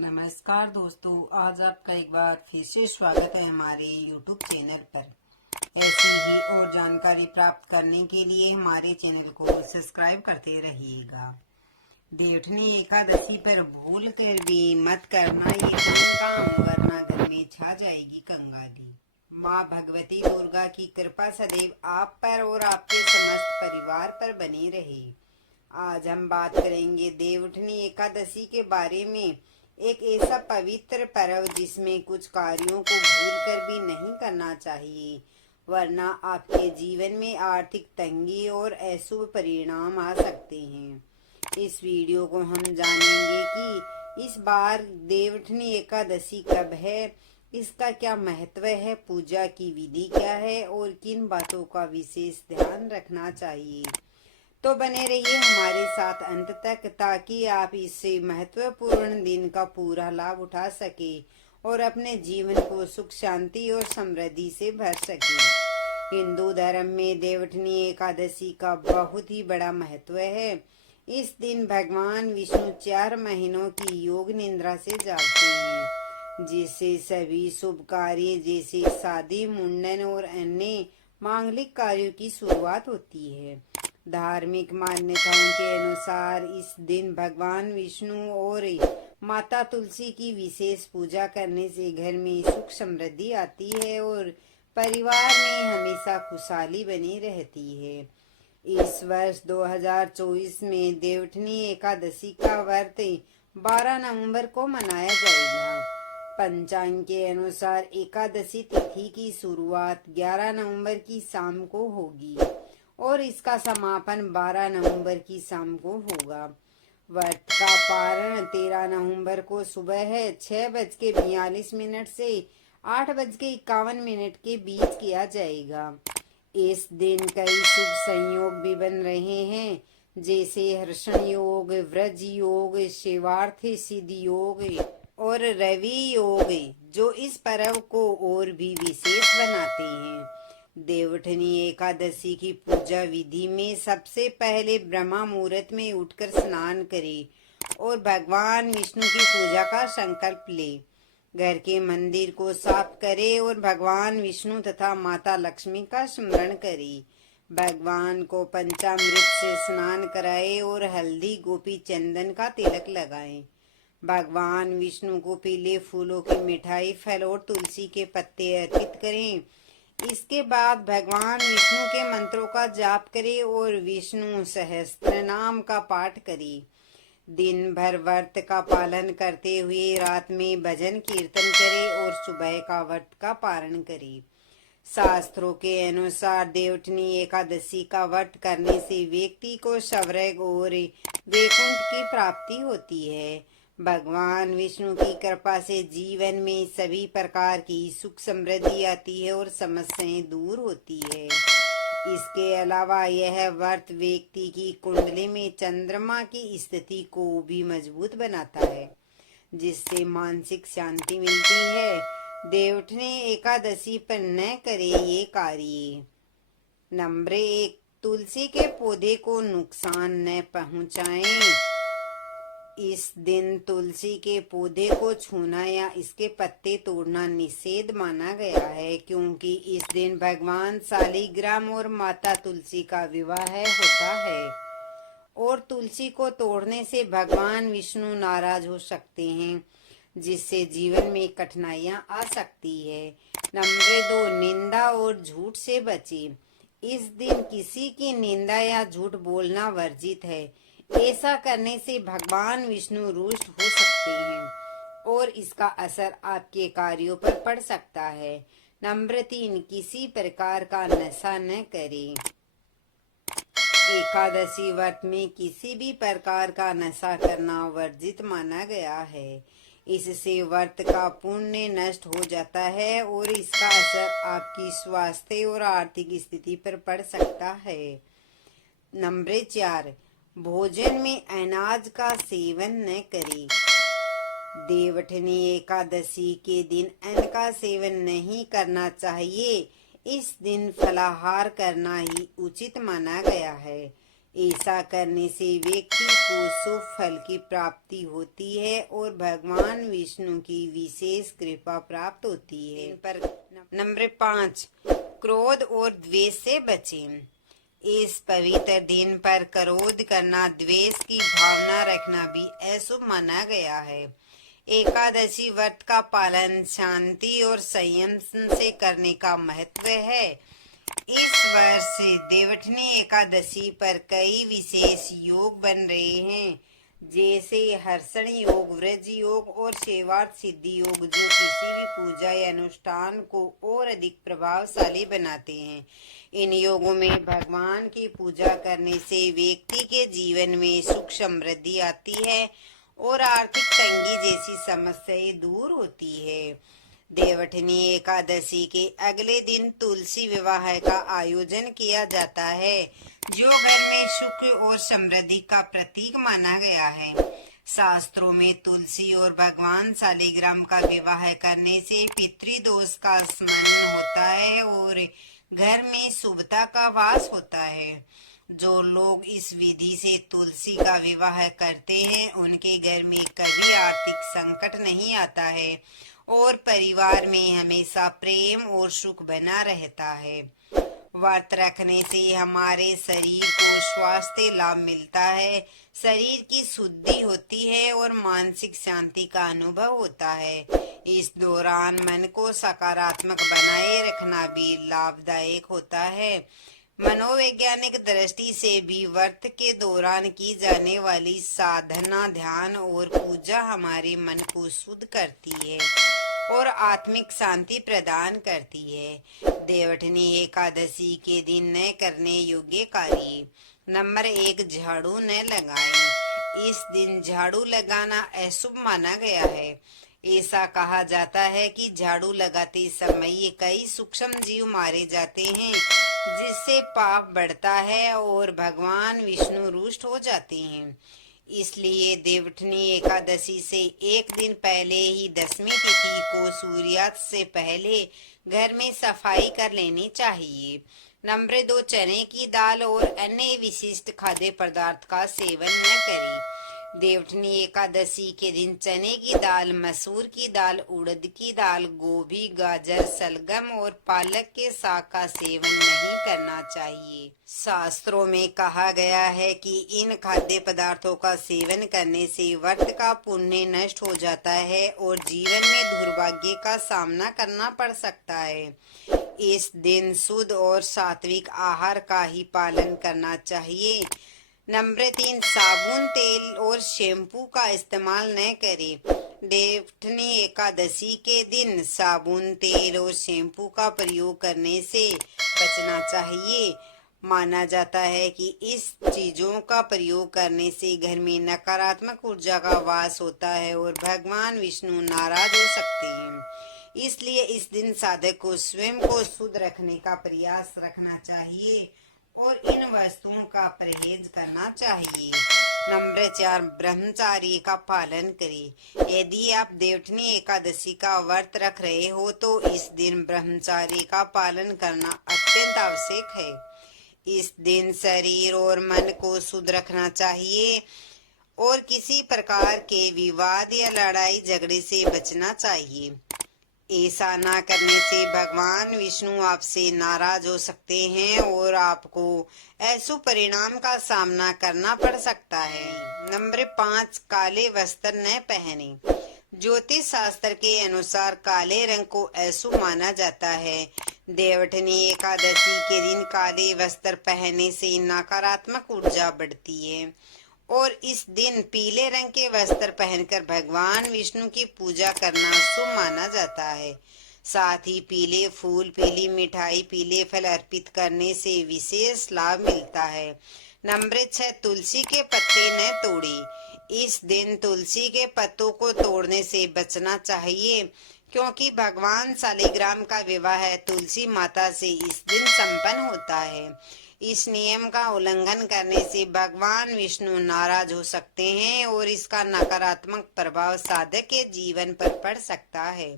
नमस्कार दोस्तों, आज आपका एक बार फिर से स्वागत है हमारे YouTube चैनल पर। ऐसी ही और जानकारी प्राप्त करने के लिए हमारे चैनल को सब्सक्राइब करते रहिएगा। देवउठनी एकादशी पर भूल कर भी मत करना ये काम, वरना घर में छा जाएगी कंगाली। माँ भगवती दुर्गा की कृपा सदैव आप पर और आपके समस्त परिवार पर बनी रहे। आज हम बात करेंगे देवउठनी एकादशी के बारे में। एक ऐसा पवित्र पर्व जिसमें कुछ कार्यों को भूलकर भी नहीं करना चाहिए, वरना आपके जीवन में आर्थिक तंगी और अशुभ परिणाम आ सकते हैं। इस वीडियो को हम जानेंगे कि इस बार देवउठनी एकादशी कब है, इसका क्या महत्व है, पूजा की विधि क्या है और किन बातों का विशेष ध्यान रखना चाहिए। तो बने रहिए हमारे साथ अंत तक, ताकि आप इस महत्वपूर्ण दिन का पूरा लाभ उठा सके और अपने जीवन को सुख शांति और समृद्धि से भर सके। हिंदू धर्म में देवउठनी एकादशी का बहुत ही बड़ा महत्व है। इस दिन भगवान विष्णु 4 महीनों की योग निद्रा से जागते हैं, जिससे सभी शुभ कार्य जैसे शादी, मुंडन और अन्य मांगलिक कार्यों की शुरुआत होती है। धार्मिक मान्यताओं के अनुसार इस दिन भगवान विष्णु और माता तुलसी की विशेष पूजा करने से घर में सुख समृद्धि आती है और परिवार में हमेशा खुशहाली बनी रहती है। इस वर्ष 2024 में देवउठनी एकादशी का व्रत 12 नवंबर को मनाया जाएगा। पंचांग के अनुसार एकादशी तिथि की शुरुआत 11 नवंबर की शाम को होगी और इसका समापन 12 नवंबर की शाम को होगा। व्रत का पारण 13 नवंबर को सुबह 6:42 से 8:51 के बीच किया जाएगा। इस दिन कई शुभ संयोग भी बन रहे हैं, जैसे हर्षण योग, व्रज योग, सेवार्थ सिद्धि योग और रवि योग, जो इस पर्व को और भी विशेष बनाते हैं। देवउठनी एकादशी की पूजा विधि में सबसे पहले ब्रह्मा मुहूर्त में उठकर स्नान करें और भगवान विष्णु की पूजा का संकल्प ले। घर के मंदिर को साफ करें और भगवान विष्णु तथा माता लक्ष्मी का स्मरण करें। भगवान को पंचामृत से स्नान कराएं और हल्दी, गोपी चंदन का तिलक लगाएं। भगवान विष्णु को पीले फूलों की मिठाई, फल और तुलसी के पत्ते अर्पित करें। इसके बाद भगवान विष्णु के मंत्रों का जाप करें और विष्णु सहस्त्र नाम का पाठ करें। दिन भर व्रत का पालन करते हुए रात में भजन कीर्तन करें और सुबह का व्रत का पारण करें। शास्त्रों के अनुसार देवउठनी एकादशी का व्रत करने से व्यक्ति को स्वर्ग और वैकुंठ की प्राप्ति होती है। भगवान विष्णु की कृपा से जीवन में सभी प्रकार की सुख समृद्धि आती है और समस्याएं दूर होती है। इसके अलावा यह व्रत व्यक्ति की कुंडली में चंद्रमा की स्थिति को भी मजबूत बनाता है, जिससे मानसिक शांति मिलती है। देवउठनी एकादशी पर न करें ये कार्य। नंबर 1, तुलसी के पौधे को नुकसान न पहुंचाएं। इस दिन तुलसी के पौधे को छूना या इसके पत्ते तोड़ना निषेध माना गया है, क्योंकि इस दिन भगवान शालिग्राम और माता तुलसी का विवाह होता है और तुलसी को तोड़ने से भगवान विष्णु नाराज हो सकते हैं, जिससे जीवन में कठिनाइयां आ सकती है। नंबर 2, निंदा और झूठ से बचें। इस दिन किसी की निंदा या झूठ बोलना वर्जित है। ऐसा करने से भगवान विष्णु रुष्ट हो सकते हैं और इसका असर आपके कार्यों पर पड़ सकता है। नंबर 3, किसी प्रकार का नशा न करें। एकादशी व्रत में किसी भी प्रकार का नशा करना वर्जित माना गया है। इससे व्रत का पुण्य नष्ट हो जाता है और इसका असर आपकी स्वास्थ्य और आर्थिक स्थिति पर पड़ सकता है। नंबर 4, भोजन में अनाज का सेवन न करें। देवउठनी एकादशी के दिन अन्न का सेवन नहीं करना चाहिए। इस दिन फलाहार करना ही उचित माना गया है। ऐसा करने से व्यक्ति को शुभ फल की प्राप्ति होती है और भगवान विष्णु की विशेष कृपा प्राप्त होती है। पर नंबर 5, क्रोध और द्वेष से बचें। इस पवित्र दिन पर क्रोध करना, द्वेष की भावना रखना भी अशुभ माना गया है। एकादशी व्रत का पालन शांति और संयम से करने का महत्व है। इस वर्ष देवठनी एकादशी पर कई विशेष योग बन रहे हैं, जैसे हर्षण योग, व्रज योग और सेवार्थ सिद्धि योग, जो किसी भी पूजा या अनुष्ठान को और अधिक प्रभावशाली बनाते हैं। इन योगों में भगवान की पूजा करने से व्यक्ति के जीवन में सुख समृद्धि आती है और आर्थिक तंगी जैसी समस्याएं दूर होती है। देवठनी एकादशी के अगले दिन तुलसी विवाह का आयोजन किया जाता है, जो घर में सुख और समृद्धि का प्रतीक माना गया है। शास्त्रों में तुलसी और भगवान शालिग्राम का विवाह करने से पितृदोष का स्मरण होता है और घर में शुभता का वास होता है। जो लोग इस विधि से तुलसी का विवाह करते हैं, उनके घर में कभी आर्थिक संकट नहीं आता है और परिवार में हमेशा प्रेम और सुख बना रहता है। व्रत रखने से हमारे शरीर को स्वास्थ्य लाभ मिलता है, शरीर की शुद्धि होती है और मानसिक शांति का अनुभव होता है। इस दौरान मन को सकारात्मक बनाए रखना भी लाभदायक होता है। मनोवैज्ञानिक दृष्टि से भी व्रत के दौरान की जाने वाली साधना, ध्यान और पूजा हमारे मन को शुद्ध करती है और आत्मिक शांति प्रदान करती है। देवठनी एकादशी के दिन न करने योग्य कार्य। नंबर 1, झाड़ू न लगाएं। इस दिन झाड़ू लगाना अशुभ माना गया है। ऐसा कहा जाता है कि झाड़ू लगाते समय कई सूक्ष्म जीव मारे जाते हैं, जिससे पाप बढ़ता है और भगवान विष्णु रुष्ट हो जाते हैं। इसलिए देवठनी एकादशी से एक दिन पहले ही 10वीं तिथि को सूर्यास्त से पहले घर में सफाई कर लेनी चाहिए। नंबर 2, चने की दाल और अन्य विशिष्ट खाद्य पदार्थ का सेवन न करें। देवठनी एकादशी के दिन चने की दाल, मसूर की दाल, उड़द की दाल, गोभी, गाजर, सलगम और पालक के साग का सेवन नहीं करना चाहिए। शास्त्रों में कहा गया है कि इन खाद्य पदार्थों का सेवन करने से व्रत का पुण्य नष्ट हो जाता है और जीवन में दुर्भाग्य का सामना करना पड़ सकता है। इस दिन शुद्ध और सात्विक आहार का ही पालन करना चाहिए। नंबर 3, साबुन, तेल और शैम्पू का इस्तेमाल न करें। देवठनी एकादशी के दिन साबुन, तेल और शैम्पू का प्रयोग करने से बचना चाहिए। माना जाता है कि इस चीजों का प्रयोग करने से घर में नकारात्मक ऊर्जा का वास होता है और भगवान विष्णु नाराज हो सकते हैं। इसलिए इस दिन साधक को स्वयं को शुद्ध रखने का प्रयास रखना चाहिए और इन वस्तुओं का परहेज करना चाहिए। नंबर 4, ब्रह्मचार्य का पालन करें। यदि आप देवठनी एकादशी का व्रत रख रहे हो तो इस दिन ब्रह्मचार्य का पालन करना अत्यंत आवश्यक है। इस दिन शरीर और मन को शुद्ध रखना चाहिए और किसी प्रकार के विवाद या लड़ाई झगड़े से बचना चाहिए। ऐसा ना करने से भगवान विष्णु आपसे नाराज हो सकते हैं और आपको ऐसे परिणाम का सामना करना पड़ सकता है। नंबर 5, काले वस्त्र न पहने। ज्योतिष शास्त्र के अनुसार काले रंग को अशुभ माना जाता है। देवठनी एकादशी के दिन काले वस्त्र पहनने से नकारात्मक ऊर्जा बढ़ती है और इस दिन पीले रंग के वस्त्र पहनकर भगवान विष्णु की पूजा करना शुभ माना जाता है। साथ ही पीले फूल, पीली मिठाई, पीले फल अर्पित करने से विशेष लाभ मिलता है। नंबर 6, तुलसी के पत्ते न तोड़े। इस दिन तुलसी के पत्तों को तोड़ने से बचना चाहिए, क्योंकि भगवान शालिग्राम का विवाह तुलसी माता से इस दिन संपन्न होता है। इस नियम का उल्लंघन करने से भगवान विष्णु नाराज हो सकते हैं और इसका नकारात्मक प्रभाव साधक के जीवन पर पड़ सकता है।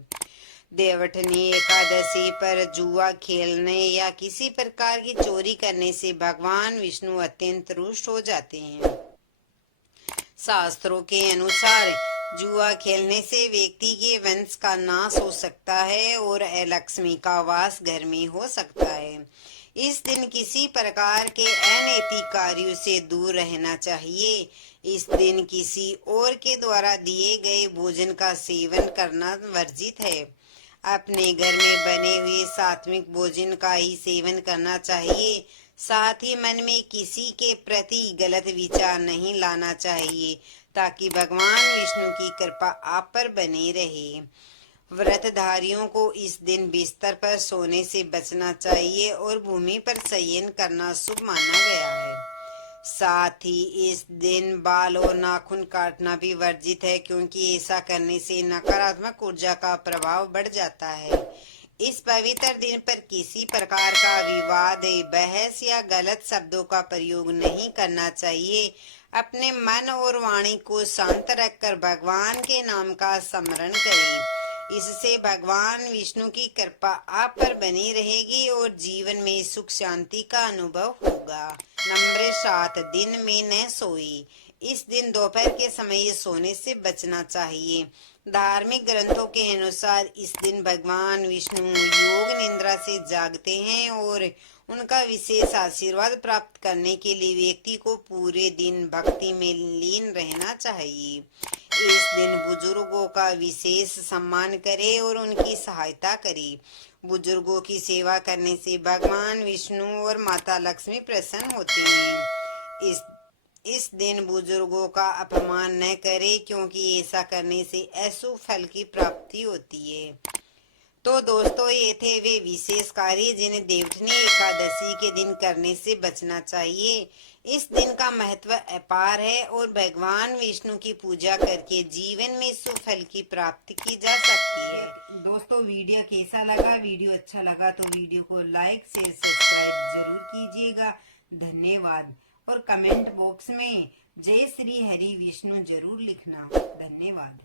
देवठनी एकादशी पर जुआ खेलने या किसी प्रकार की चोरी करने से भगवान विष्णु अत्यंत रुष्ट हो जाते हैं। शास्त्रों के अनुसार जुआ खेलने से व्यक्ति के वंश का नाश हो सकता है और अलक्ष्मी का वास घर में हो सकता है। इस दिन किसी प्रकार के अनैतिक कार्यों से दूर रहना चाहिए। इस दिन किसी और के द्वारा दिए गए भोजन का सेवन करना वर्जित है। अपने घर में बने हुए सात्विक भोजन का ही सेवन करना चाहिए। साथ ही मन में किसी के प्रति गलत विचार नहीं लाना चाहिए, ताकि भगवान विष्णु की कृपा आप पर बनी रहे। व्रतधारियों को इस दिन बिस्तर पर सोने से बचना चाहिए और भूमि पर शयन करना शुभ माना गया है। साथ ही इस दिन बाल और नाखून काटना भी वर्जित है, क्योंकि ऐसा करने से नकारात्मक ऊर्जा का प्रभाव बढ़ जाता है। इस पवित्र दिन पर किसी प्रकार का विवाद, बहस या गलत शब्दों का प्रयोग नहीं करना चाहिए। अपने मन और वाणी को शांत रखकर भगवान के नाम का स्मरण करें। इससे भगवान विष्णु की कृपा आप पर बनी रहेगी और जीवन में सुख शांति का अनुभव होगा। नंबर 7, दिन में न सोए। इस दिन दोपहर के समय सोने से बचना चाहिए। धार्मिक ग्रंथों के अनुसार इस दिन भगवान विष्णु योग निद्रा से जागते हैं और उनका विशेष आशीर्वाद प्राप्त करने के लिए व्यक्ति को पूरे दिन भक्ति में लीन रहना चाहिए। इस दिन बुजुर्गों का विशेष सम्मान करें और उनकी सहायता करें। बुजुर्गों की सेवा करने से भगवान विष्णु और माता लक्ष्मी प्रसन्न होते हैं। इस दिन बुजुर्गों का अपमान न करें, क्योंकि ऐसा करने से अशुभ फल की प्राप्ति होती है। तो दोस्तों, ये थे वे विशेष कार्य जिन्हें देवठनी एकादशी के दिन करने से बचना चाहिए। इस दिन का महत्व अपार है और भगवान विष्णु की पूजा करके जीवन में शुभ फल की प्राप्ति की जा सकती है। दोस्तों, वीडियो कैसा लगा? वीडियो अच्छा लगा तो वीडियो को लाइक शेयर सब्सक्राइब जरूर कीजिएगा। धन्यवाद। और कमेंट बॉक्स में जय श्री हरि विष्णु जरूर लिखना। धन्यवाद।